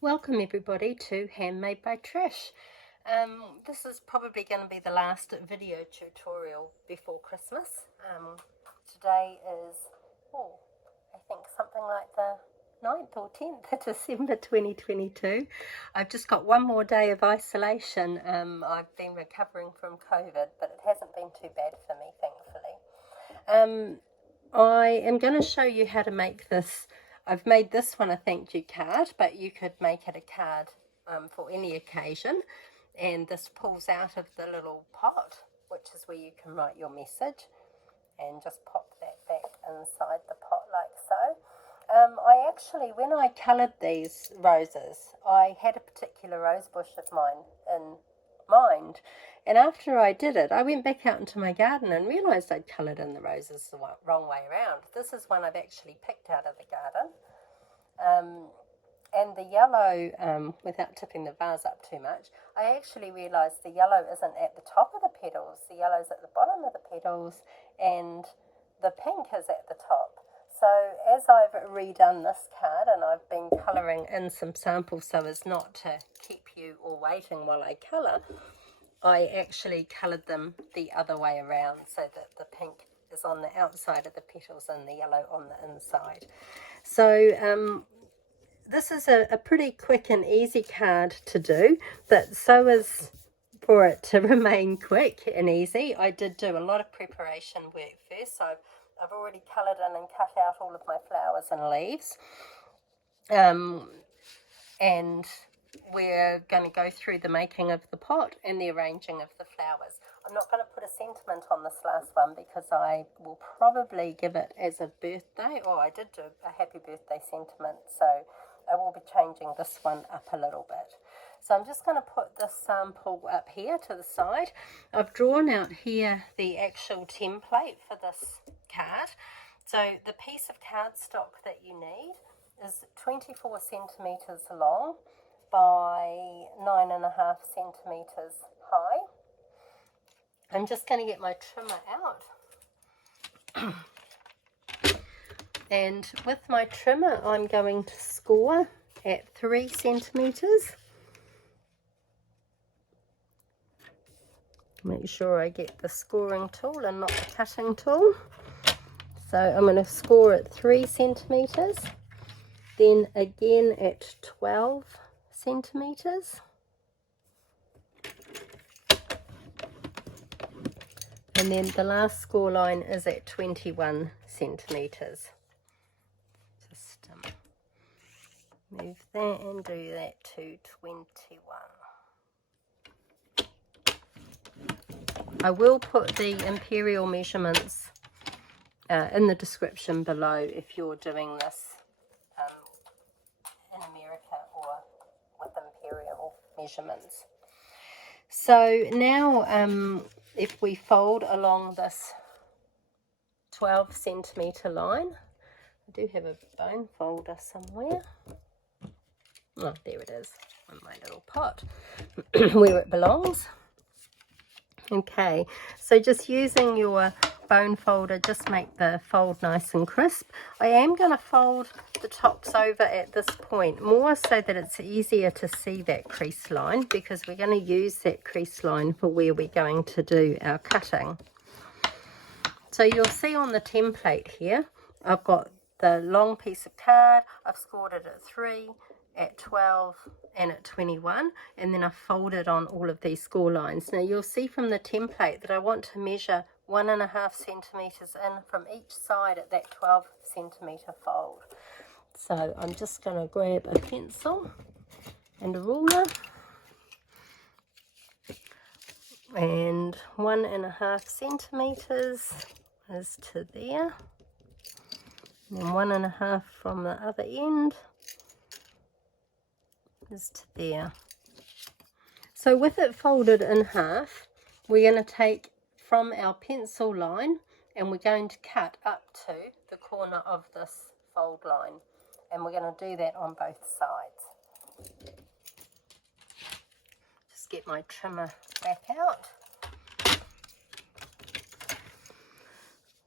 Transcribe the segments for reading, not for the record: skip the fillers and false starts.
Welcome everybody to Handmade by Trish. This is probably going to be the last video tutorial before Christmas. Today is, I think something like the 9th or 10th of December 2022. I've just got one more day of isolation. I've been recovering from COVID, but it hasn't been too bad for me, thankfully. I am going to show you how to make this. I've made this one a thank you card, but you could make it a card for any occasion. And this pulls out of the little pot, which is where you can write your message. And just pop that back inside the pot like so. I actually, when I coloured these roses, I had a particular rose bush of mine in mind. And after I did it, I went back out into my garden and realised I'd coloured in the roses the wrong way around. This is one I've actually picked out of the garden. And the yellow, without tipping the vase up too much, I actually realised the yellow isn't at the top of the petals. The yellow's at the bottom of the petals and the pink is at the top. So as I've redone this card and I've been colouring in some samples so as not to keep you all waiting while I colour, I actually coloured them the other way around so that the pink is on the outside of the petals and the yellow on the inside. So this is a pretty quick and easy card to do, but so as for it to remain quick and easy, I did do a lot of preparation work first. So I've already coloured in and cut out all of my flowers and leaves. And we're going to go through the making of the pot and the arranging of the flowers. I'm not going to put a sentiment on this last one because I will probably give it as a birthday. I did do a happy birthday sentiment, so I will be changing this one up a little bit. So I'm just going to put this sample up here to the side. I've drawn out here the actual template for this card. So the piece of cardstock that you need is 24 centimetres long by 9.5 centimetres high. I'm just going to get my trimmer out. And with my trimmer, I'm going to score at 3 centimetres. Make sure I get the scoring tool and not the cutting tool. So I'm going to score at 3 centimetres, then again at 12 centimetres. And then the last score line is at 21 centimetres. Just move that and do that to 21. I will put the Imperial Measurements in the description below if you're doing this in America or with Imperial Measurements. So now if we fold along this 12 centimetre line, I do have a bone folder somewhere. Oh, there it is, in my little pot, where it belongs. Okay, so just using your bone folder, just make the fold nice and crisp. I am going to fold the tops over at this point, more so that it's easier to see that crease line, because we're going to use that crease line for where we're going to do our cutting. So you'll see on the template here, I've got the long piece of card, I've scored it at 3, at 12 and at 21, and then I've folded on all of these score lines. Now you'll see from the template that I want to measure 1.5 centimetres in from each side at that 12 centimetre fold. So I'm just going to grab a pencil and a ruler, and 1.5 centimetres is to there, and then 1.5 from the other end is to there. So with it folded in half, we're going to take from our pencil line and we're going to cut up to the corner of this fold line, and we're going to do that on both sides. Just get my trimmer back out.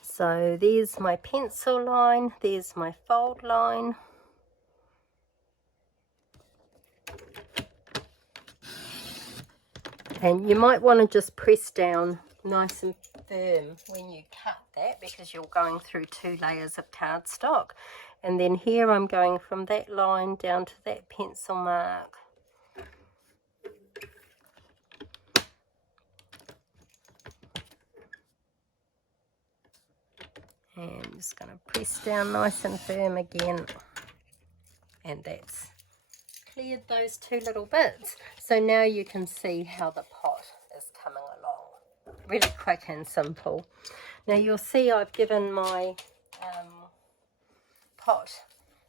So there's my pencil line, there's my fold line. And you might want to just press down nice and firm when you cut that, because you're going through 2 layers of cardstock. And then here I'm going from that line down to that pencil mark. And I'm just going to press down nice and firm again. And that's cleared those 2 little bits. So now you can see how the pot is coming along. Really quick and simple. Now you'll see I've given my pot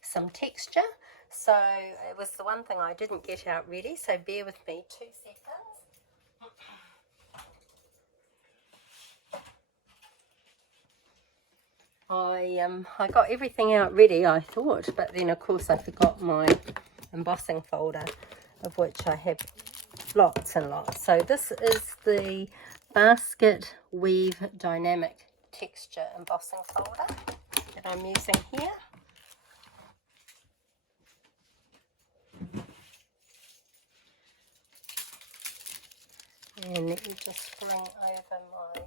some texture. So it was the one thing I didn't get out ready. So bear with me 2 seconds. I got everything out ready, I thought, but then of course I forgot my embossing folder, of which I have lots and lots. So this is the Basket Weave Dynamic Texture Embossing folder that I'm using here. And let me just bring over my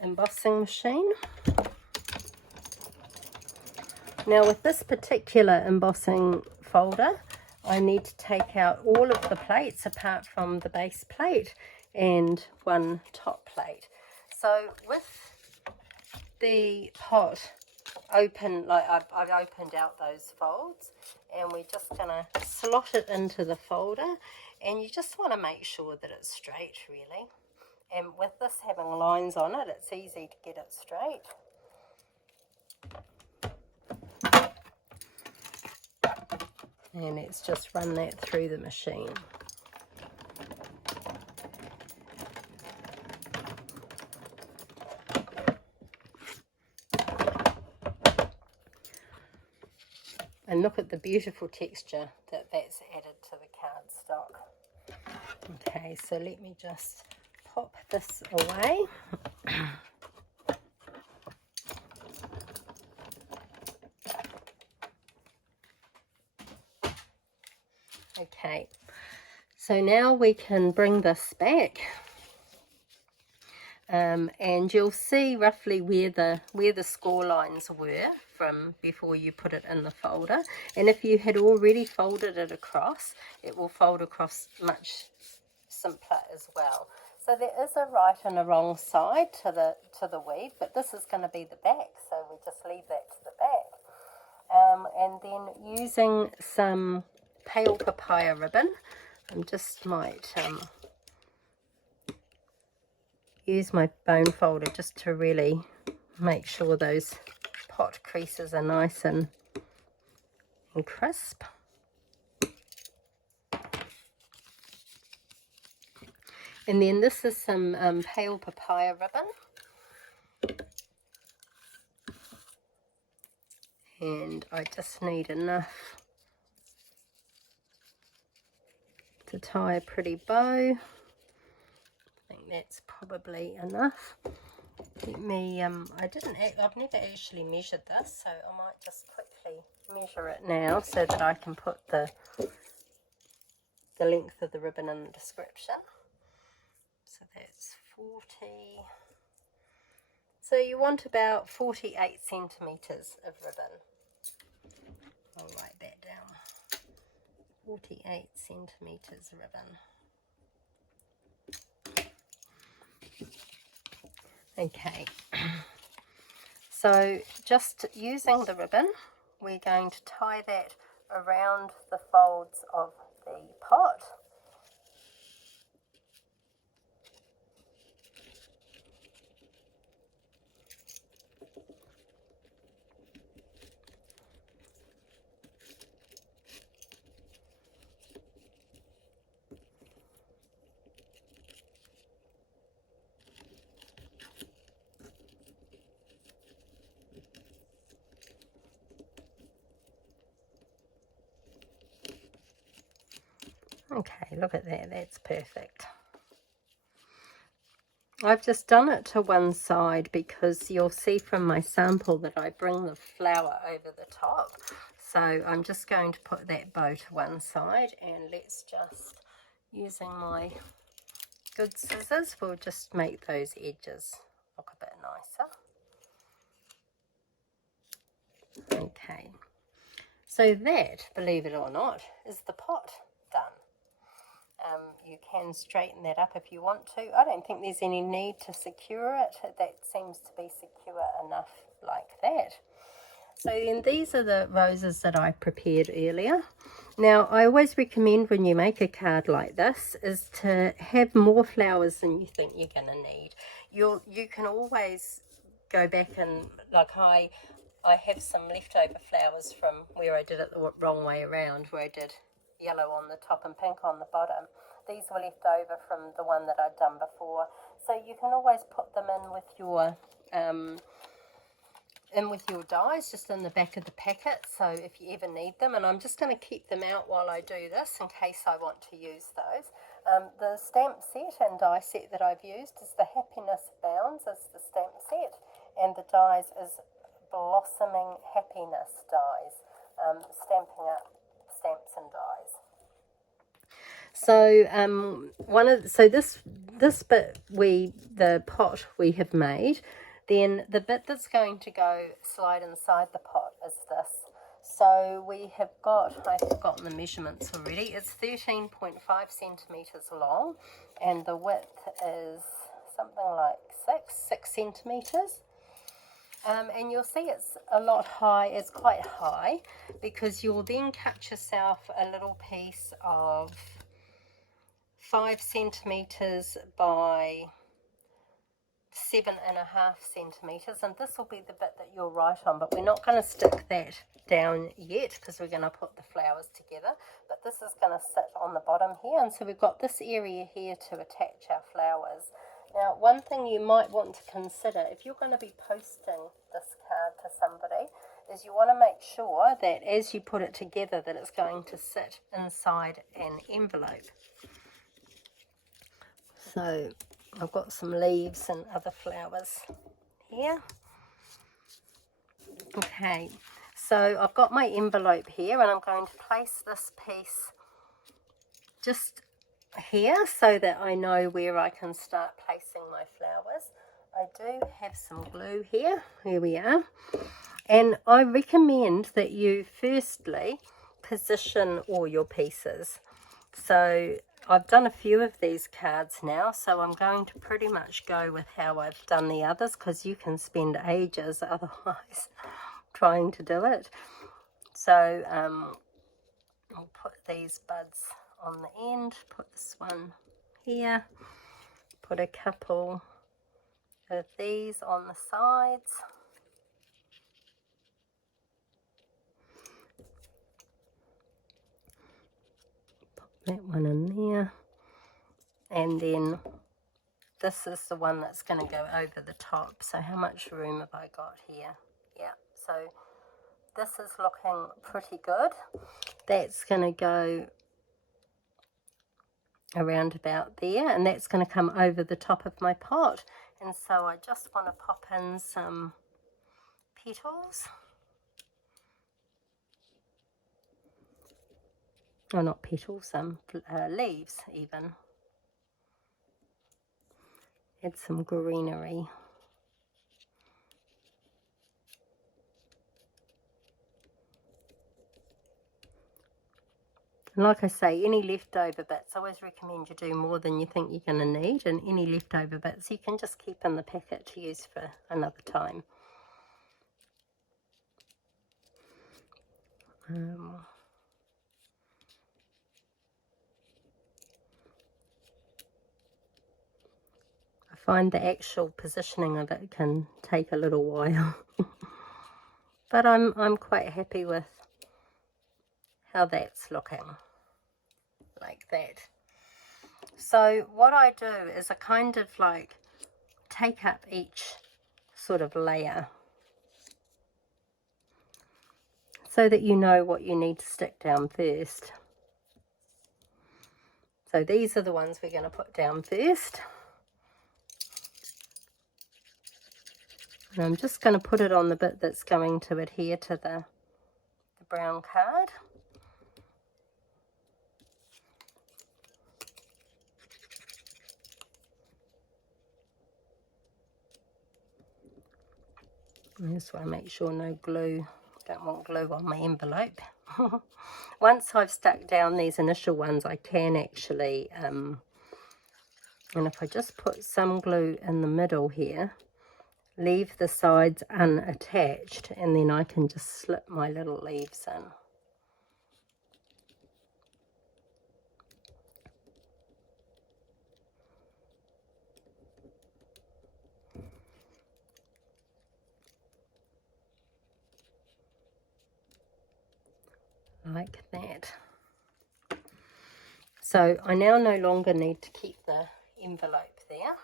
embossing machine. Now with this particular embossing folder, I need to take out all of the plates apart from the base plate and one top plate. So with the pot open, like I've opened out those folds, and we're just going to slot it into the folder, and you just want to make sure that it's straight really. And with this having lines on it, it's easy to get it straight. And let's just run that through the machine. And look at the beautiful texture that that's added to the cardstock. Okay, so let me just pop this away. Okay, so now we can bring this back, and you'll see roughly where the score lines were from before you put it in the folder. And if you had already folded it across, it will fold across much simpler as well. So there is a right and a wrong side to the weave, but this is going to be the back, so we just leave that to the back. And then using some pale papaya ribbon, I just might use my bone folder just to really make sure those pot creases are nice and crisp. And then this is some pale papaya ribbon. And I just need enough to tie a pretty bow. I think that's probably enough. Let me, I've never actually measured this, so I might just quickly measure it now so that I can put the length of the ribbon in the description. So that's 40. So you want about 48 centimetres of ribbon. I'll write that down. 48 centimetres ribbon. Okay, so just using the ribbon, we're going to tie that around the folds of the pot. Okay, look at that, that's perfect. I've just done it to one side because you'll see from my sample that I bring the flower over the top. So I'm just going to put that bow to one side, and let's just, using my good scissors, we'll just make those edges look a bit nicer. Okay, so that, believe it or not, is the pot done. You can straighten that up if you want to. I don't think there's any need to secure it. That seems to be secure enough like that. So then these are the roses that I prepared earlier. Now, I always recommend when you make a card like this is to have more flowers than you think you're going to need. You can always go back and, like I have some leftover flowers from where I did it the wrong way around, where I did yellow on the top and pink on the bottom. These were left over from the one that I'd done before. So you can always put them in with your dies, just in the back of the packet, so if you ever need them. And I'm just going to keep them out while I do this in case I want to use those. The stamp set and die set that I've used is the Happiness Bounds is the stamp set, and the dies is Blossoming Happiness dies, stamping up stamps and dies. So this bit, the pot we have made, then the bit that's going to go slide inside the pot is this. So we have got, I've forgotten the measurements already, it's 13.5 centimetres long, and the width is something like 6 centimetres. And you'll see it's a lot high, it's quite high, because you'll then cut yourself a little piece of 5 centimetres by 7.5 centimetres, and this will be the bit that you'll write on, but we're not going to stick that down yet because we're going to put the flowers together, but this is going to sit on the bottom here, and so we've got this area here to attach our flowers. Now, one thing you might want to consider if you're going to be posting this card to somebody is you want to make sure that as you put it together that it's going to sit inside an envelope. So I've got some leaves and other flowers here. Okay, so I've got my envelope here, and I'm going to place this piece just here so that I know where I can start placing my flowers. I do have some glue here. Here we are. And I recommend that you firstly position all your pieces. So I've done a few of these cards now, so I'm going to pretty much go with how I've done the others, because you can spend ages otherwise trying to do it. So I'll put these buds on the end, put this one here, put a couple of these on the sides. Pop that one in there, and then this is the one that's going to go over the top. So how much room have I got here? Yeah, so this is looking pretty good. That's going to go around about there, and that's going to come over the top of my pot. And so I just want to pop in some petals. Oh, not petals, some leaves even. Add some greenery. And like I say, any leftover bits, I always recommend you do more than you think you're going to need, and any leftover bits you can just keep in the packet to use for another time. I find the actual positioning of it can take a little while. But I'm quite happy with how that's looking, like that. So what I do is I kind of like take up each sort of layer so that you know what you need to stick down first. So these are the ones we're going to put down first. And I'm just going to put it on the bit that's going to adhere to the brown card. I just want to make sure no glue, don't want glue on my envelope. Once I've stuck down these initial ones, I can actually, and if I just put some glue in the middle here, leave the sides unattached, and then I can just slip my little leaves in. Like that. So I now no longer need to keep the envelope there,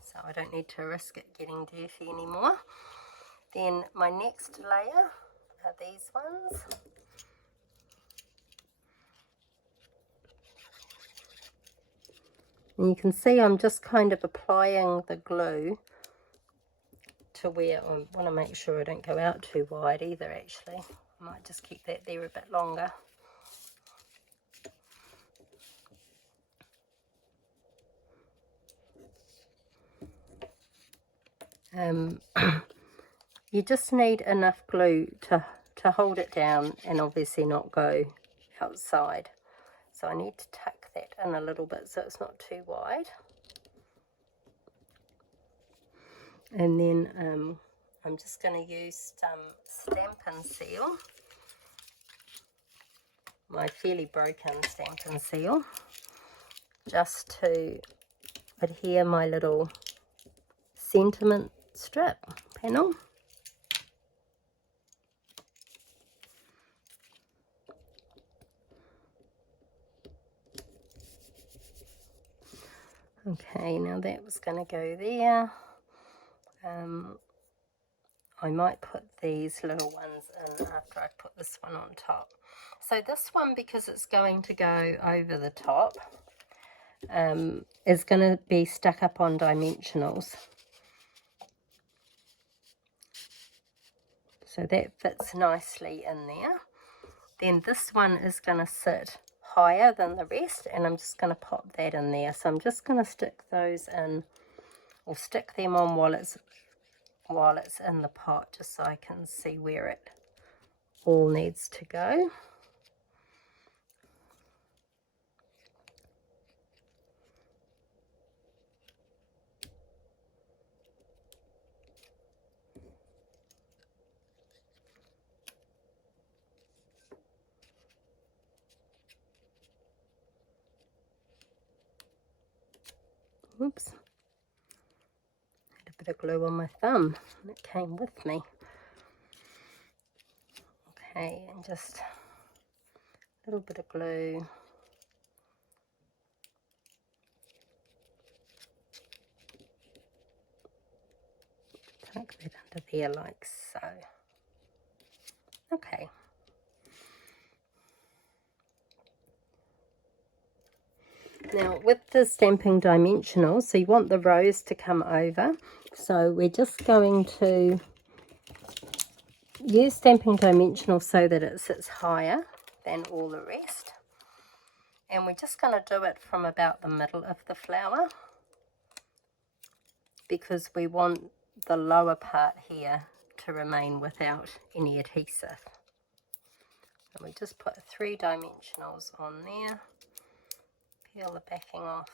so I don't need to risk it getting dirty anymore. Then my next layer are these ones. And you can see I'm just kind of applying the glue to where I want to make sure I don't go out too wide either, actually. I might just keep that there a bit longer. You just need enough glue to hold it down and obviously not go outside. So I need to tuck that in a little bit so it's not too wide. And then I'm just going to use some Stampin' Seal, my fairly broken Stampin' Seal, just to adhere my little sentiment strip panel. Okay, now that was going to go there. I might put these little ones in after I put this one on top. So this one, because it's going to go over the top, is going to be stuck up on dimensionals. So that fits nicely in there. Then this one is going to sit higher than the rest, and I'm just going to pop that in there. So I'm just going to stick those in, or stick them on while it's in the pot, just so I can see where it all needs to go. Oops, had a bit of glue on my thumb and it came with me. Okay, and just a little bit of glue. Tuck that under there like so. Okay. Now with the stamping dimensionals, so you want the rows to come over. So we're just going to use stamping dimensionals so that it sits higher than all the rest. And we're just going to do it from about the middle of the flower, because we want the lower part here to remain without any adhesive. And we just put 3 dimensionals on there, peel the backing off.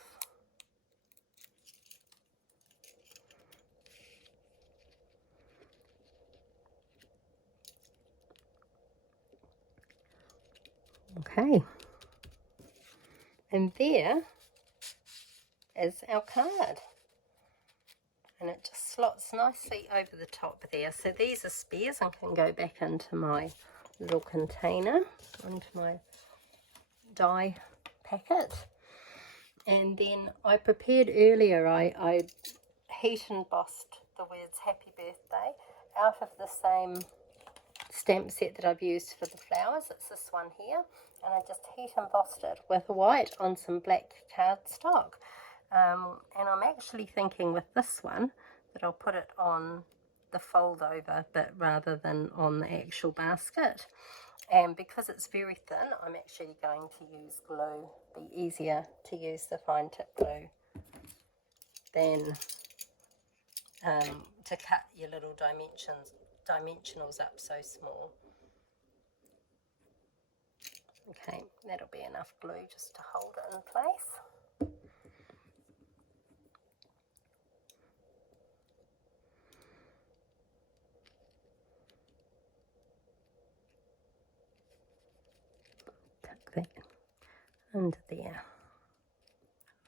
Okay, and there is our card, and it just slots nicely over the top there. So these are spares and can go back into my little container, into my die packet. And then I prepared earlier, I heat embossed the words happy birthday out of the same stamp set that I've used for the flowers. It's this one here, and I just heat embossed it with white on some black cardstock. And I'm actually thinking with this one that I'll put it on the fold over bit rather than on the actual basket. And because it's very thin, I'm actually going to use glue. Be easier to use the fine tip glue than to cut your little dimensionals up so small. Okay, that'll be enough glue just to hold it in place. Tuck that under there,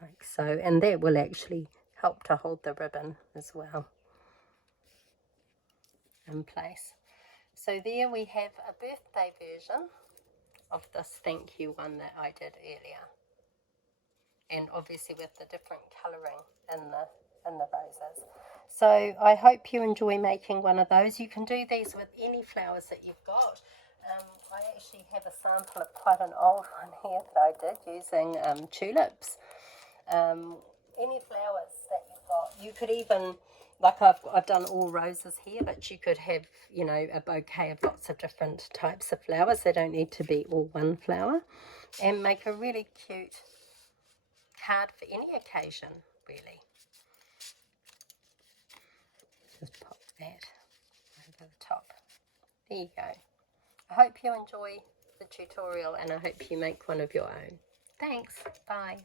like so, and that will actually help to hold the ribbon as well in place. So there we have a birthday version of this thank you one that I did earlier, and obviously with the different colouring in the roses. So I hope you enjoy making one of those. You can do these with any flowers that you've got. I actually have a sample of quite an old one here that I did using tulips. Any flowers that you've got. You could even, like I've done all roses here, but you could have, you know, a bouquet of lots of different types of flowers. They don't need to be all one flower. And make a really cute card for any occasion, really. Just pop that over the top. There you go. I hope you enjoy the tutorial and I hope you make one of your own. Thanks. Bye.